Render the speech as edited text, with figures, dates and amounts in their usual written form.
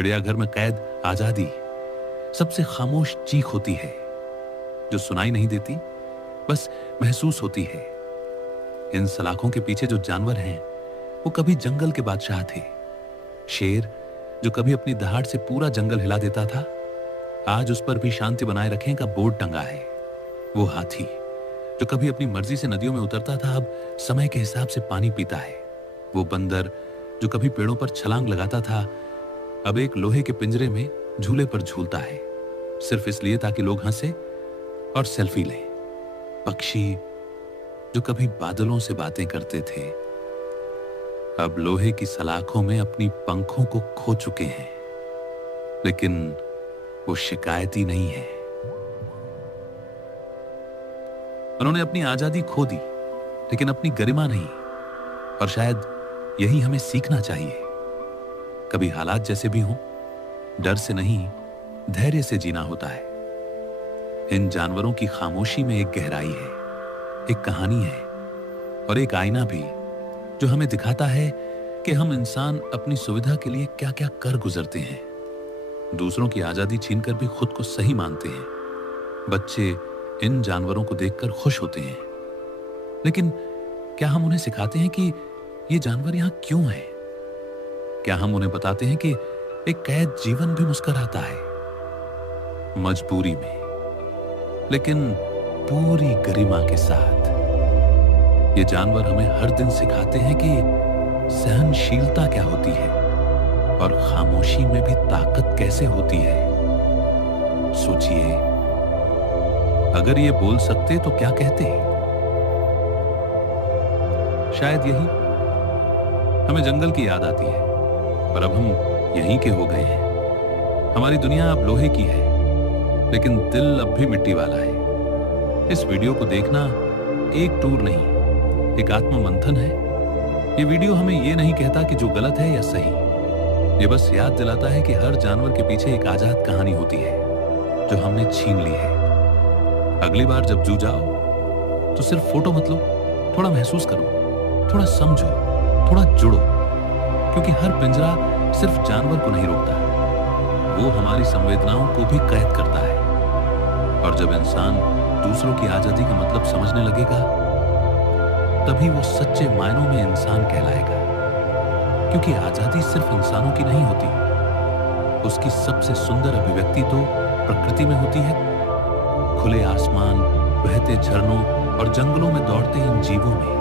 चिड़ियाघर में कैद आजादी सबसे खामोश चीख होती है, जो सुनाई नहीं देती, बस महसूस होती है। इन सलाखों के पीछे जो जानवर हैं, वो कभी जंगल के बादशाह थे। शेर जो कभी अपनी दहाड़ से पूरा जंगल हिला देता था, आज उस पर भी शांति बनाए रखें का बोर्ड टंगा है। वो हाथी जो कभी अपनी मर्जी से नदियों में उतरता था, अब समय के हिसाब से पानी पीता है। वो बंदर जो कभी पेड़ों पर छलांग लगाता था, अब एक लोहे के पिंजरे में झूले पर झूलता है, सिर्फ इसलिए ताकि लोग हंसे और सेल्फी लें। पक्षी जो कभी बादलों से बातें करते थे, अब लोहे की सलाखों में अपनी पंखों को खो चुके हैं। लेकिन वो शिकायती नहीं है। उन्होंने अपनी आजादी खो दी, लेकिन अपनी गरिमा नहीं। और शायद यही हमें सीखना चाहिए। कभी हालात जैसे भी हों, डर से नहीं, धैर्य से जीना होता है। इन जानवरों की खामोशी में एक गहराई है, एक कहानी है और एक आईना भी, जो हमें दिखाता है कि हम इंसान अपनी सुविधा के लिए क्या क्या कर गुजरते हैं। दूसरों की आजादी छीनकर भी खुद को सही मानते हैं। बच्चे इन जानवरों को देखकर खुश होते हैं, लेकिन क्या हम उन्हें सिखाते हैं कि ये जानवर यहां क्यों हैं? क्या हम उन्हें बताते हैं कि एक कैद जीवन भी मुस्कुराता है, मजबूरी में, लेकिन पूरी गरिमा के साथ? ये जानवर हमें हर दिन सिखाते हैं कि सहनशीलता क्या होती है और खामोशी में भी ताकत कैसे होती है। सोचिए, अगर ये बोल सकते तो क्या कहते? शायद यही, हमें जंगल की याद आती है, पर अब हम यहीं के हो गए हैं। हमारी दुनिया अब लोहे की है, लेकिन दिल अब भी मिट्टी वाला है। इस वीडियो को देखना एक टूर नहीं, एक आत्म मंथन है। ये वीडियो हमें ये नहीं कहता कि जो गलत है या सही, ये बस याद दिलाता है कि हर जानवर के पीछे एक आजाद कहानी होती है, जो हमने छीन ली है। अगली बार जब जू जाओ तो सिर्फ फोटो मत लो, थोड़ा महसूस करो, थोड़ा समझो, थोड़ा जुड़ो, क्योंकि हर पिंजरा सिर्फ जानवर को नहीं रोकता, वो हमारी संवेदनाओं को भी कैद करता है। और जब इंसान दूसरों की आजादी का मतलब समझने लगेगा, तभी वो सच्चे मायनों में इंसान कहलाएगा। क्योंकि आजादी सिर्फ इंसानों की नहीं होती, उसकी सबसे सुंदर अभिव्यक्ति तो प्रकृति में होती है। खुले आसमान, बहते झरनों और जंगलों में दौड़ते इन जीवों में